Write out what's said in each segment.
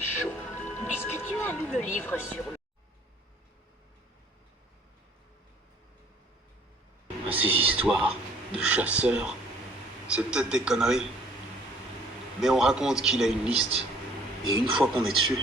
chaud. Est-ce que tu as lu le livre sur... Ces histoires de chasseurs. C'est peut-être des conneries. Mais on raconte qu'il a une liste. Et une fois qu'on est dessus...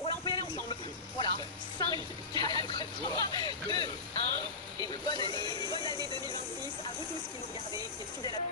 Voilà, on peut y aller ensemble. Voilà. 5, 4, 3, 2, 1. Et bonne année 2026 à vous tous qui nous regardez, qui êtes fidèles à...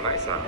かないさ。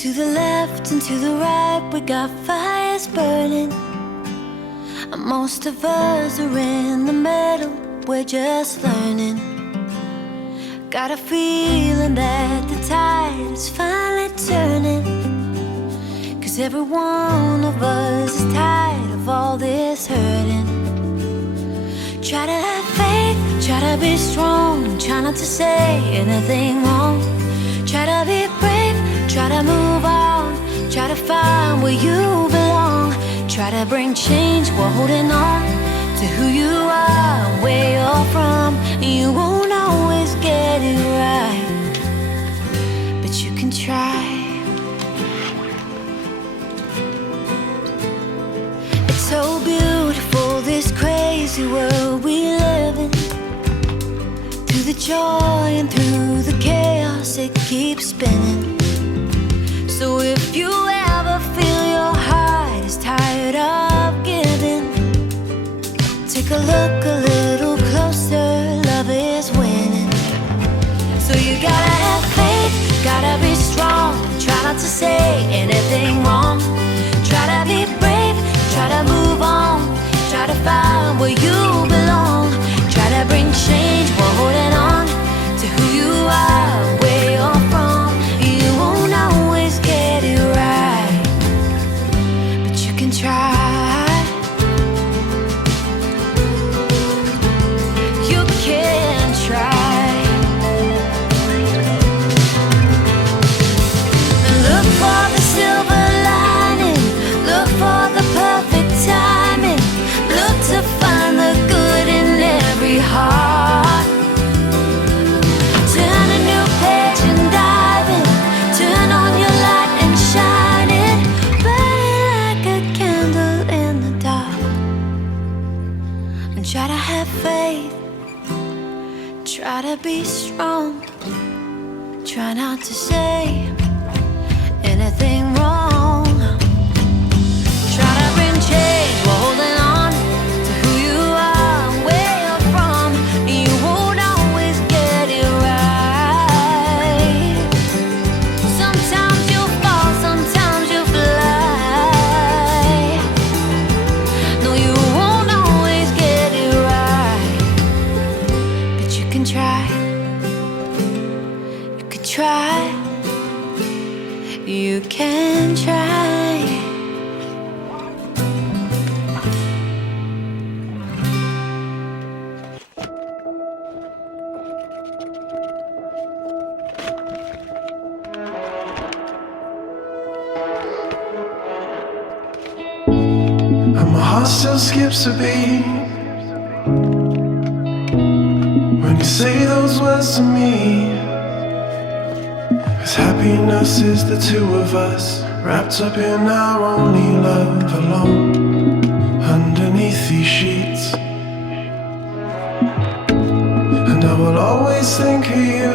To the left and to the right, we got fires burning. And most of us are in the middle, we're just learning. Got a feeling that the tide is finally turning. 'Cause every one of us is tired of all this hurting. Try to have faith, try to be strong, try not to say anything wrong. Try to be brave, try to move on, try to find where you belong. Try to bring change while holding on to who you are and where you're from. You won't always get it right, but you can try. It's so beautiful, this crazy world we live in. Through the joy and through the chaos, it keeps spinning. So if you ever feel your heart is tired of giving, take a look a little closer, love is winning. So you gotta have faith, gotta be strong, try not to say anything wrong. Try to be brave, try to move on, try to find where you belong. Try to bring change while holding on to who you are, where you're from. You won't always get it right, but you can try. You can try. Look for the silver lining, look for the perfect timing. Look to find the good in every heart. Turn a new page and dive in. Turn on your light and shine it. Burn it like a candle in the dark. And try to have faith, try to be strong. Try not to say anything wrong. Try to bring change while holding on to who you are and where you're from. You won't always get it right. Sometimes you'll fall, sometimes you'll fly. No, you won't always get it right, but you can try. You can try. You can try. And my heart still skips a beat when you say those words to me. 'Cause happiness is the two of us, wrapped up in our only love, alone underneath these sheets. And I will always think of you.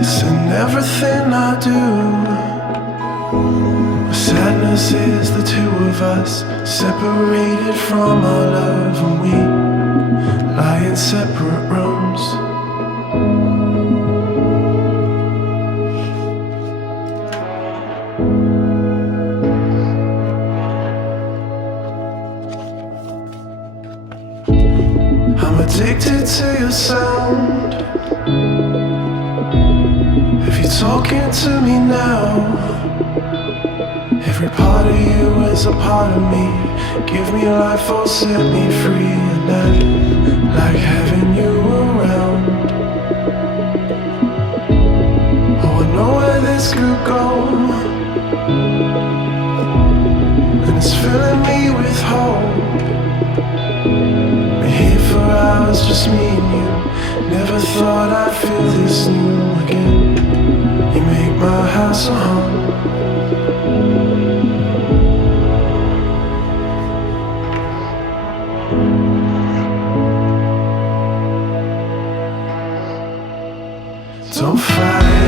It's in everything I do. Sadness is the two of us, separated from our love, and we lie in separate rooms. I'm addicted to your sound. If you're talking to me now, every part of you is a part of me. Give me life or set me free. And I like having you around. Oh, I know where this could go, and it's filling me with hope. Been here for hours, just me and you. Never thought I'd feel this new again. You make my house a home. Don't fight